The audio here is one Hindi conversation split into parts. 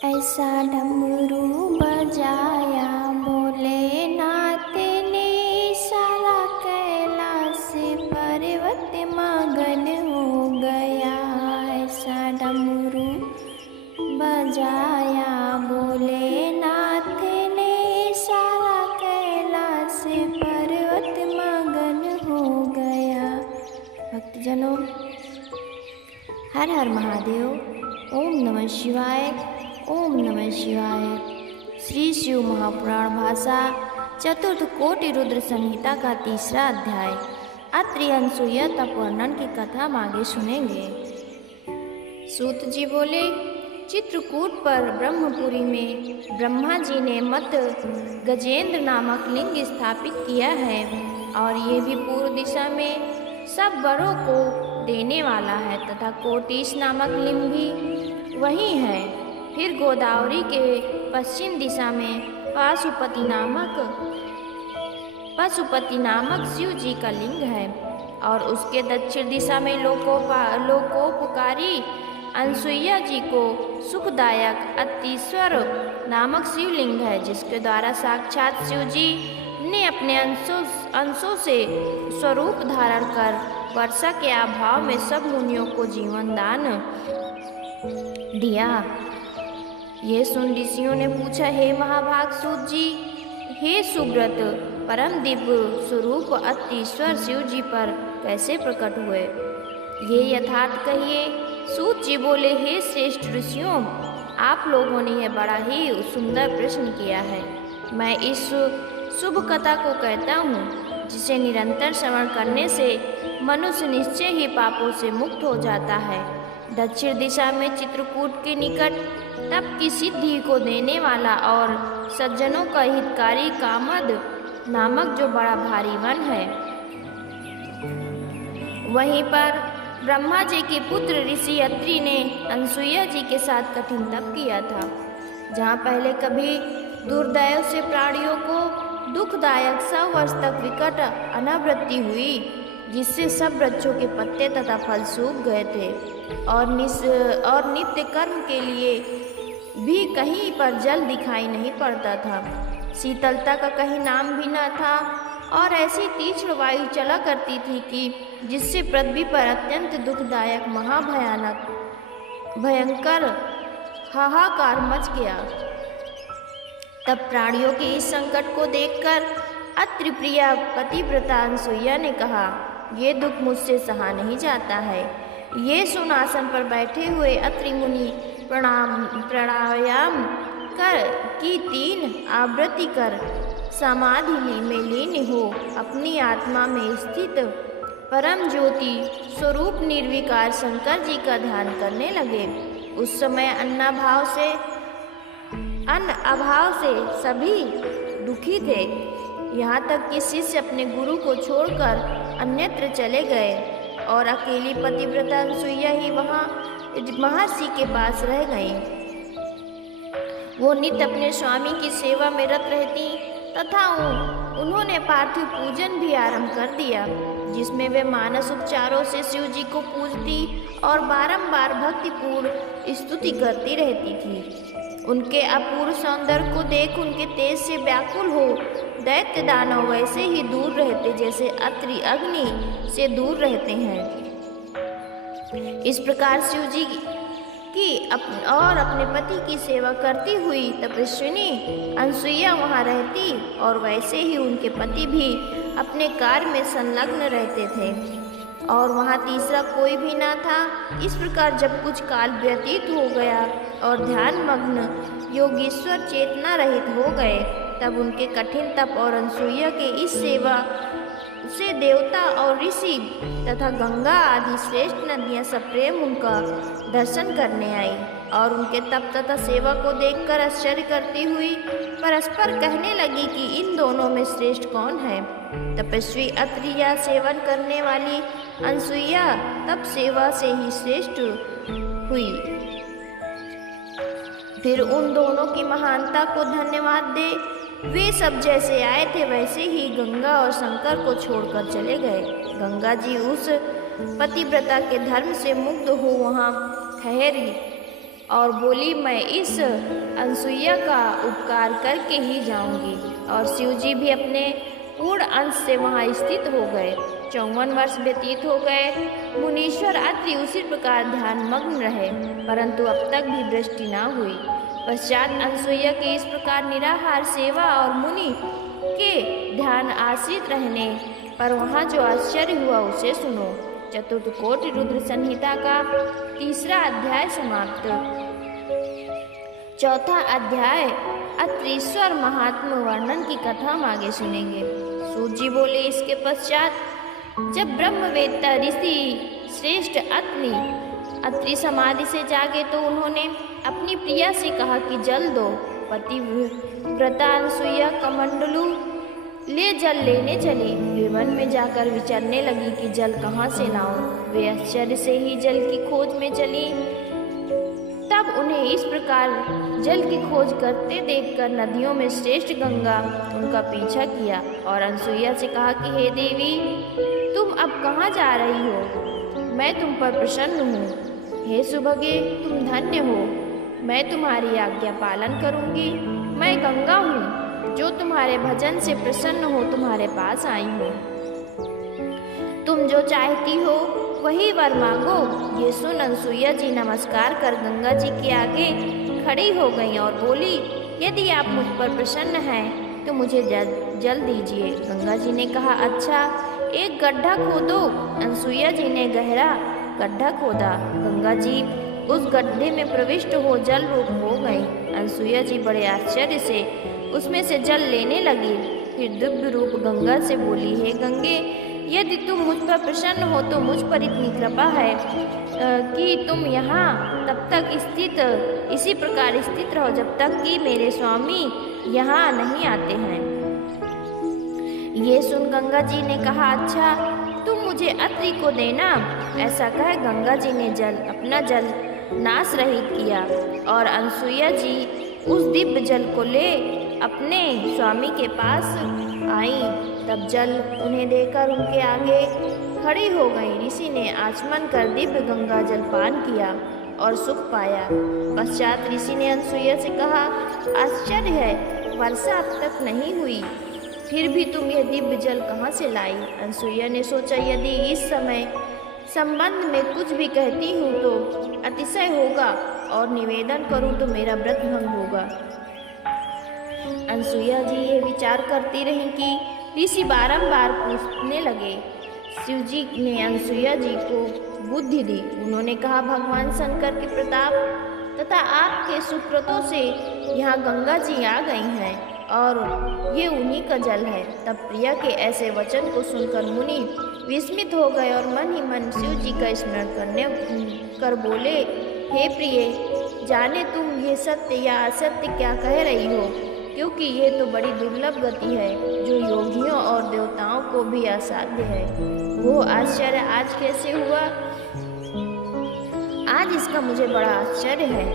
ऐसा डमरू बजाया भोलेनाथ ने, सारा कैलाश पर्वत मगन हो गया। ऐसा डमरू बजाया भोलेनाथ ने, सारा कैलाश पर्वत मगन हो गया। भक्तजनों, हर हर महादेव। ओम नमः शिवाय। ओम नमः शिवाय। श्री शिव महापुराण भाषा चतुर्थ कोटि रुद्र संहिता का तीसरा अध्याय अत्रि अनसुईया तपोवर्णन की कथा हम आगे सुनेंगे। सूत जी बोले, चित्रकूट पर ब्रह्मपुरी में ब्रह्मा जी ने मत गजेंद्र नामक लिंग स्थापित किया है और ये भी पूर्व दिशा में सब वरों को देने वाला है तथा कोटिश नामक लिंग भी वही है। फिर गोदावरी के पश्चिम दिशा में पशुपति नामक शिव जी का लिंग है और उसके दक्षिण दिशा में लोकोपकारी अनसुईया जी को सुखदायक अत्रीश्वर नामक शिवलिंग है, जिसके द्वारा साक्षात शिव जी ने अपने अंशों से स्वरूप धारण कर वर्षा के अभाव में सब मुनियों को जीवन दान दिया। ये सुन ऋषियों ने पूछा, हे महाभाग सूत जी, हे सुब्रत, परम दिव्य स्वरूप अत्रीश्वर शिव जी पर कैसे प्रकट हुए, ये यथार्थ कहिए। सूत जी बोले, हे श्रेष्ठ ऋषियों, आप लोगों ने यह बड़ा ही सुंदर प्रश्न किया है। मैं इस शुभ कथा को कहता हूँ जिसे निरंतर श्रवण करने से मनुष्य निश्चय ही पापों से मुक्त हो जाता है। दक्षिण दिशा में चित्रकूट के निकट तप की सिद्धि को देने वाला और सज्जनों का हितकारी कामद नामक जो बड़ा भारी वन है, वहीं पर ब्रह्मा जी के पुत्र ऋषि अत्रि ने अनसुईया जी के साथ कठिन तप किया था। जहाँ पहले कभी दुर्दैव से प्राणियों को दुखदायक 100 वर्ष तक विकट अनावृत्ति हुई, जिससे सब वृक्षों के पत्ते तथा फल सूख गए थे और नित्य कर्म के लिए भी कहीं पर जल दिखाई नहीं पड़ता था। शीतलता का कहीं नाम भी न था और ऐसी तीक्ष्ण वायु चला करती थी कि जिससे पृथ्वी पर अत्यंत दुखदायक भयंकर हाहाकार मच गया। तब प्राणियों के इस संकट को देखकर अत्रि प्रिया पतिव्रता अनसुईया ने कहा, ये दुख मुझसे सहा नहीं जाता है। ये सुन आसन पर बैठे हुए अत्रि मुनि प्राणायाम की 3 आवृत्ति कर समाधि में लीन हो अपनी आत्मा में स्थित परम ज्योति स्वरूप निर्विकार शंकर जी का ध्यान करने लगे। उस समय अन्न अभाव से सभी दुखी थे, यहाँ तक कि शिष्य अपने गुरु को छोड़कर अन्यत्र चले गए और अकेली पतिव्रता अनसुईया ही वहाँ महर्षि के पास रह गई। वो नित्य अपने स्वामी की सेवा में रत रहती तथा उन्होंने पार्थिव पूजन भी आरंभ कर दिया, जिसमें वे मानस उपचारों से शिव जी को पूजती और बारंबार भक्तिपूर्ण स्तुति करती रहती थी। उनके अपूर्व सौंदर्य को देख उनके तेज से व्याकुल हो दैत्य दानव वैसे ही दूर रहते जैसे अत्रि अग्नि से दूर रहते हैं। इस प्रकार शिव जी की और अपने पति की सेवा करती हुई तपस्विनी अनसुईया वहाँ रहती और वैसे ही उनके पति भी अपने कार्य में संलग्न रहते थे और वहाँ तीसरा कोई भी ना था। इस प्रकार जब कुछ काल व्यतीत हो गया और ध्यान मग्न योगीश्वर चेतना रहित हो गए, तब उनके कठिन तप और अनसुईया के इस सेवा से देवता और ऋषि तथा गंगा आदि श्रेष्ठ नदियाँ सप्रेम उनका दर्शन करने आई और उनके तप तथा सेवा को देखकर आश्चर्य करती हुई परस्पर कहने लगी कि इन दोनों में श्रेष्ठ कौन है। तपस्वी अत्रि या सेवन करने वाली अनसुईया तप सेवा से ही श्रेष्ठ हुई। फिर उन दोनों की महानता को धन्यवाद दे वे सब जैसे आए थे वैसे ही गंगा और शंकर को छोड़कर चले गए। गंगा जी उस पतिव्रता के धर्म से मुग्ध हो वहाँ ठहरी और बोली, मैं इस अनसुईया का उपकार करके ही जाऊंगी। और शिव जी भी अपने पूर्ण अंश से वहाँ स्थित हो गए। 54 वर्ष व्यतीत हो गए। मुनीश्वर अत्रि उसी प्रकार ध्यान मग्न रहे, परंतु अब तक भी दृष्टि न हुई। पश्चात अनसुईया के इस प्रकार निराहार सेवा और मुनि के ध्यान आश्रित रहने पर वहाँ जो आश्चर्य हुआ उसे सुनो। चतुर्थ कोटि रुद्र संहिता का 3रा अध्याय समाप्त। 4था अध्याय अत्रीश्वर महात्मा वर्णन की कथा हम आगे सुनेंगे। सूत जी बोले, इसके पश्चात जब ब्रह्मवेत्ता ऋषि श्रेष्ठ अत्रि समाधि से जागे तो उन्होंने अपनी प्रिया से कहा कि जल दो। पतिव्रता अनसुईया कमंडलू ले जल लेने चली। वे वन में जाकर विचारने लगी कि जल कहाँ से लाऊं। वे आश्चर्य से ही जल की खोज में चली। तब उन्हें इस प्रकार जल की खोज करते देखकर नदियों में श्रेष्ठ गंगा उनका पीछा किया और अनसुईया से कहा कि हे देवी, तुम अब कहाँ जा रही हो? मैं तुम पर प्रसन्न हूँ। हे सुभगे, तुम धन्य हो। मैं तुम्हारी आज्ञा पालन करूँगी। मैं गंगा हूँ जो तुम्हारे भजन से प्रसन्न हो तुम्हारे पास आई हूँ। तुम जो चाहती हो वही वर मांगो। ये सुन अनसुईया जी नमस्कार कर गंगा जी के आगे खड़ी हो गई और बोली, यदि आप मुझ पर प्रसन्न हैं तो मुझे जल दीजिए। गंगा जी ने कहा, अच्छा, एक गड्ढा खोदो। अनसुईया जी ने गहरा गड्ढा खोदा। गंगा जी उस गड्ढे में प्रविष्ट हो जल रूप हो गई। अनसुईया जी बड़े आश्चर्य से उसमें से जल लेने लगी। फिर दिव्य रूप गंगा से बोली, हे गंगे, यदि तुम मुझ पर प्रसन्न हो तो मुझ पर इतनी कृपा है कि तुम यहाँ तब तक इसी प्रकार स्थित रहो जब तक कि मेरे स्वामी यहाँ नहीं आते हैं। ये सुन गंगा जी ने कहा, अच्छा, तुम मुझे अत्रि को देना। ऐसा कह गंगा जी ने अपना जल नाश रहित किया और अनसुईया जी उस दिव्य जल को ले अपने स्वामी के पास आई। तब जल उन्हें देकर उनके आगे खड़ी हो गई। ऋषि ने आचमन कर दिव्य गंगा जल पान किया और सुख पाया। पश्चात ऋषि ने अनसुईया से कहा, आश्चर्य है, वर्षा अब तक नहीं हुई, फिर भी तुम यह दिव्य जल कहाँ से लाई? अनसुईया ने सोचा, यदि इस समय संबंध में कुछ भी कहती हूँ तो अतिशय होगा और निवेदन करूँ तो मेरा व्रत भंग होगा। अनसुईया जी ये विचार करती रहीं कि ऋषि बारंबार पूछने लगे। शिव जी ने अनसुईया जी को बुद्धि दी। उन्होंने कहा, भगवान शंकर के प्रताप तथा आपके सुकृतों से यहाँ गंगा जी आ गई हैं और ये उन्हीं का जल है। तब प्रिया के ऐसे वचन को सुनकर मुनि विस्मित हो गए और मन ही मन शिव जी का स्मरण कर बोले, हे प्रिय, जाने तुम ये सत्य या असत्य क्या कह रही हो, क्योंकि ये तो बड़ी दुर्लभ गति है जो योगियों और देवताओं को भी असाध्य है। वो आश्चर्य आज कैसे हुआ? आज इसका मुझे बड़ा आश्चर्य है।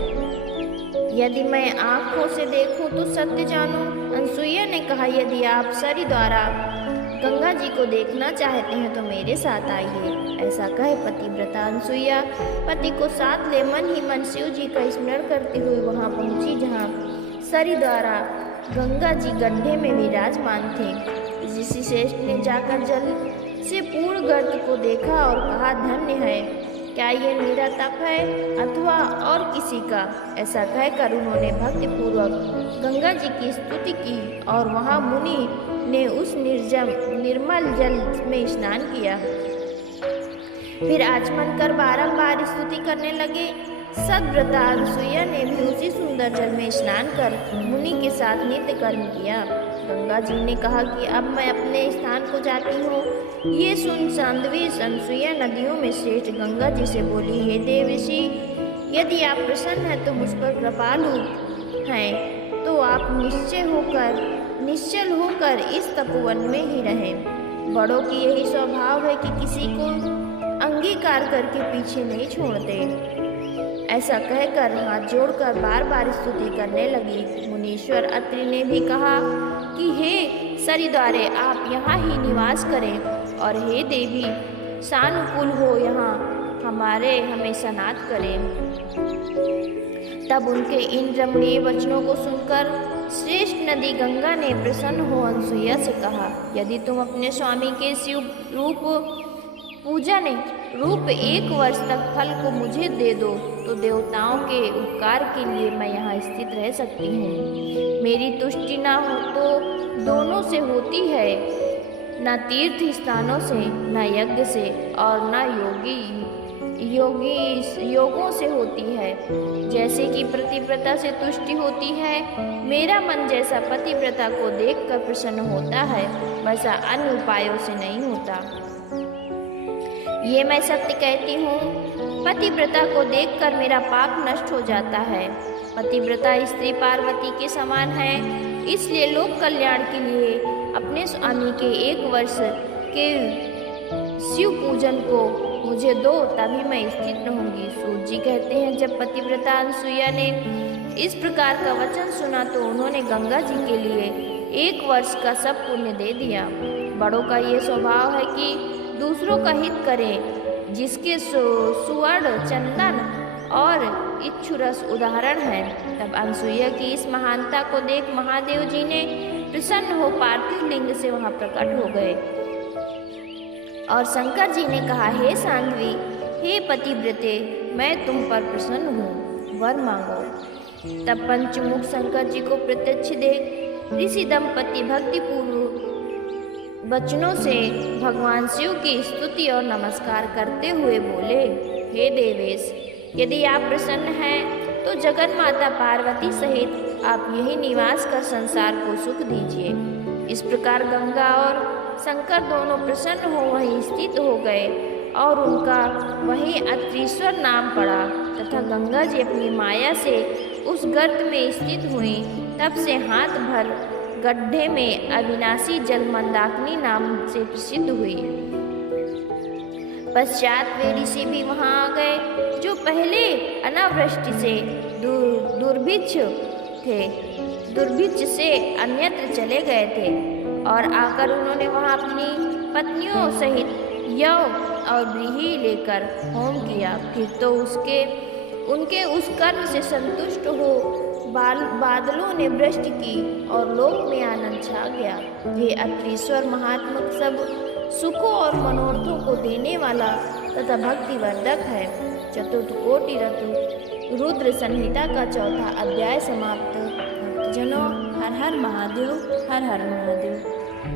यदि मैं आँखों से देखूं तो सत्य जानूं। अनसुईया ने कहा, यदि आप सरी द्वारा गंगा जी को देखना चाहते हैं तो मेरे साथ आइए। ऐसा कहे पतिव्रता अनसुईया पति को साथ ले मन ही मन शिव जी का स्मरण करते हुए वहां पहुंची जहां सरी द्वारा गंगा जी गड्ढे में विराजमान थे। ऋषि श्रेष्ठ ने जाकर जल से पूर्ण गर्त को देखा और कहा, धन्य है, क्या ये मेरा तप है अथवा और किसी का? ऐसा कहकर उन्होंने भक्तिपूर्वक गंगा जी की स्तुति की और वहां मुनि ने उस निर्मल जल में स्नान किया। फिर आचमन कर बारंबार स्तुति करने लगे। सद्व्रता अनसुईया ने भी उसी सुंदर जल में स्नान कर मुनि के साथ नित्य कर्म किया। गंगा जी ने कहा कि अब मैं अपने स्थान को जाती हूँ। ये सुन साध्वी अनसुईया नदियों में श्रेष्ठ गंगा जी से बोली, हे देव ऋषि, यदि आप प्रसन्न हैं तो मुझ पर कृपालु हैं तो आप निश्चल होकर इस तपोवन में ही रहें। बड़ों की यही स्वभाव है कि किसी को अंगीकार करके पीछे नहीं छोड़ते। ऐसा कहकर हाथ जोड़कर बार बार स्तुति करने लगी। मुनीश्वर अत्रि ने भी कहा कि हे सरिद्वारे, आप यहाँ ही निवास करें और हे देवी, सानुकूल हो यहाँ हमें सनात करें। तब उनके इन रमणीय वचनों को सुनकर श्रेष्ठ नदी गंगा ने प्रसन्न हो अनसुईया से कहा, यदि तुम अपने स्वामी के शिव रूप पूजन रूप 1 वर्ष तक फल को मुझे दे दो तो देवताओं के उपकार के लिए मैं यहाँ स्थित रह सकती हूँ। मेरी तुष्टि ना हो तो दोनों से होती है, न तीर्थ स्थानों से, न यज्ञ से और न योगों से होती है। जैसे कि पतिव्रता से तुष्टि होती है, मेरा मन जैसा पतिव्रता को देखकर प्रसन्न होता है, वैसा अन्य उपायों से नहीं होता। ये मैं सत्य कहती हूँ, पतिव्रता को देखकर मेरा पाप नष्ट हो जाता है। पतिव्रता स्त्री पार्वती के समान है, इसलिए लोक कल्याण के लिए अपने स्वामी के 1 वर्ष के शिव पूजन को मुझे दो, तभी मैं स्थित रहूंगी। सूत जी कहते हैं, जब पतिव्रता अनसुईया ने इस प्रकार का वचन सुना तो उन्होंने गंगा जी के लिए 1 वर्ष का सब पुण्य दे दिया। बड़ों का ये स्वभाव है कि दूसरों का हित करें, जिसके सुवर्ण, चंदन और इक्षुरस उदाहरण है। तब अनसुईया की इस महानता को देख महादेव जी ने प्रसन्न हो पार्थिव लिंग से वहां प्रकट हो गए और शंकर जी ने कहा, हे सांध्वी, हे पतिव्रते, मैं तुम पर प्रसन्न हूँ, वर मांगो। तब पंचमुख शंकर जी को प्रत्यक्ष देख ऋषि दंपति भक्तिपूर्व वचनों से भगवान शिव की स्तुति और नमस्कार करते हुए बोले, हे देवेश, यदि आप प्रसन्न हैं तो जगन माता पार्वती सहित आप यही निवास कर संसार को सुख दीजिए। इस प्रकार गंगा और शंकर दोनों प्रसन्न हो वहीं स्थित हो गए और उनका वहीं अत्रीश्वर नाम पड़ा तथा गंगा जी अपनी माया से उस गर्त में स्थित हुई। तब से हाथ भर गड्ढे में अविनाशी जल मंदाकिनी नाम से प्रसिद्ध हुई। पश्चात वे ऋषि भी वहां आ गए, जो पहले अनावृष्टि से दुर्भिक्ष से अन्यत्र चले गए थे और आकर उन्होंने वहां अपनी पत्नियों सहित यव और व्रीहि लेकर होम किया। फिर तो उनके उस कर्म से संतुष्ट हो बादलों ने वृष्टि की और लोक में आनंद छा गया। ये अत्रीश्वर महात्मक सब सुखों और मनोरथों को देने वाला तथा भक्तिवर्धक है। चतुर्थ कोटि रुद्र संहिता का 4था अध्याय समाप्त। जनों, हर हर महादेव, हर हर महादेव।